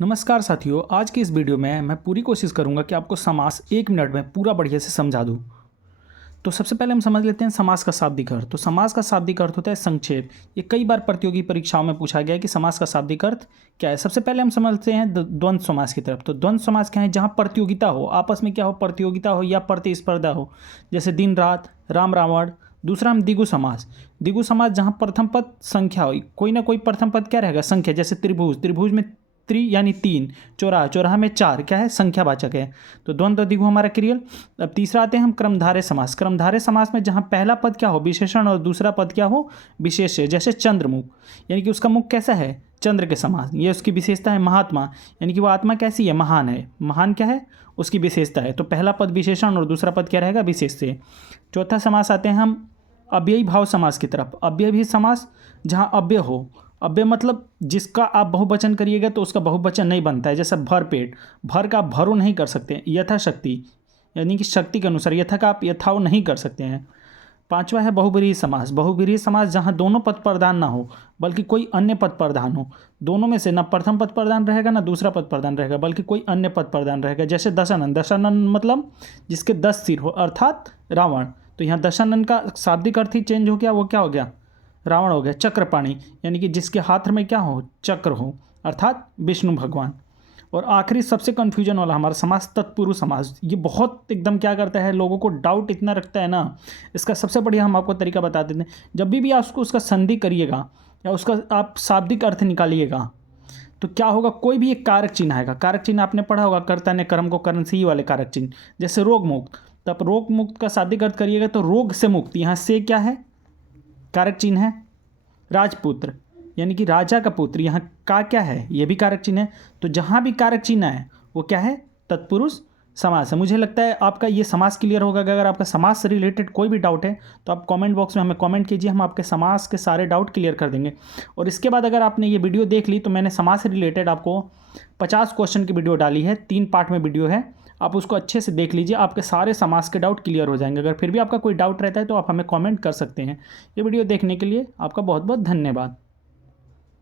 नमस्कार साथियों, आज की इस वीडियो में मैं पूरी कोशिश करूंगा कि आपको समास 1 मिनट में पूरा बढ़िया से समझा दूं। तो सबसे पहले हम समझ लेते हैं समास का शाब्दिक अर्थ। तो समास का शाब्दिक अर्थ होता है संक्षेप। ये कई बार प्रतियोगी परीक्षाओं में पूछा गया है कि समास का शाब्दिक अर्थ क्या है। सबसे पहले हम समझते हैं द्वंद्व समास की तरफ। तो द्वंद्व समास क्या है? जहाँ प्रतियोगिता हो, आपस में क्या हो, प्रतियोगिता हो या प्रतिस्पर्धा हो, जैसे दिन रात, राम रावण। दूसरा हम द्विगु समास। द्विगु समास जहाँ प्रथम पद संख्या हो, कोई ना कोई प्रथम पद क्या रहेगा? संख्या। जैसे त्रिभुज, त्रिभुज में त्रि यानी तीन, चौराहा, चौराहा में चार, क्या है? संख्यावाचक है। तो द्वंद्व और द्विगु हमारा क्रियल। अब तीसरा आते हैं हम क्रमधारय समास। क्रमधारय समास में जहाँ पहला पद क्या हो, विशेषण, और दूसरा पद क्या हो, विशेष्य। जैसे चंद्रमुख, यानी कि उसका मुख कैसा है? चंद्र के समान। ये उसकी विशेषता है। महात्मा, यानी कि वो आत्मा कैसी है? महान है। महान क्या है? उसकी विशेषता है। तो पहला पद विशेषण और दूसरा पद क्या रहेगा? विशेष्य। चौथा समास आते हैं हम अव्ययी भाव समास की तरफ। अव्ययी समास जहाँ अव्यय हो। अव्यय मतलब जिसका आप बहुवचन करिएगा तो उसका बहुवचन नहीं बनता है। जैसे भर पेट, भर का आप भरो नहीं कर सकते। यथाशक्ति, यानी कि शक्ति के अनुसार। यथा का आप यथाओ नहीं कर सकते हैं। पांचवा है बहुब्रीहि समास। बहुब्रीहि समास जहाँ दोनों पद प्रधान ना हो बल्कि कोई अन्य पद प्रधान हो। दोनों में से ना प्रथम पद प्रधान रहेगा ना दूसरा पद प्रधान रहेगा, बल्कि कोई अन्य पद प्रधान रहेगा। जैसे दशानन। दशानन मतलब जिसके 10 सिर हो, अर्थात रावण। तो यहाँ दशानन का शाब्दिक अर्थ ही चेंज हो गया। वो क्या हो गया? रावण हो गया। चक्रपाणि, यानी कि जिसके हाथ में क्या हो? चक्र हो, अर्थात विष्णु भगवान। और आखिरी सबसे कन्फ्यूजन वाला हमारा समास तत्पुरुष समास। ये बहुत एकदम क्या करता है, लोगों को डाउट इतना रखता है ना। इसका सबसे बढ़िया हम आपको तरीका बता देते हैं। जब भी आप उसका संधि करिएगा या उसका आप शाब्दिक अर्थ निकालिएगा तो क्या होगा? कोई भी एक कारक चिन्ह आएगा। कारक चिन्ह आपने पढ़ा होगा, कर्ता ने कर्म को करण से ही वाले कारक चिन्ह। जैसे रोग मुक्त, तब रोग मुक्त का शाब्दिक अर्थ करिएगा तो रोग से मुक्त। यहाँ से क्या है? कारक चिन्ह है। राजपुत्र, यानी कि राजा का पुत्र, यहाँ का क्या है? ये भी कारक चिन्ह है। तो जहाँ भी कारक चिन्ह है वो क्या है? तत्पुरुष समास है। मुझे लगता है आपका ये समास क्लियर होगा। अगर आपका समास से रिलेटेड कोई भी डाउट है तो आप कमेंट बॉक्स में हमें कमेंट कीजिए, हम आपके समास के सारे डाउट क्लियर कर देंगे। और इसके बाद अगर आपने ये वीडियो देख ली तो मैंने समास से रिलेटेड आपको 50 क्वेश्चन की वीडियो डाली है। 3 पार्ट में वीडियो है, आप उसको अच्छे से देख लीजिए। आपके सारे समास के डाउट क्लियर हो जाएंगे। अगर फिर भी आपका कोई डाउट रहता है तो आप हमें कमेंट कर सकते हैं। ये वीडियो देखने के लिए आपका बहुत बहुत धन्यवाद।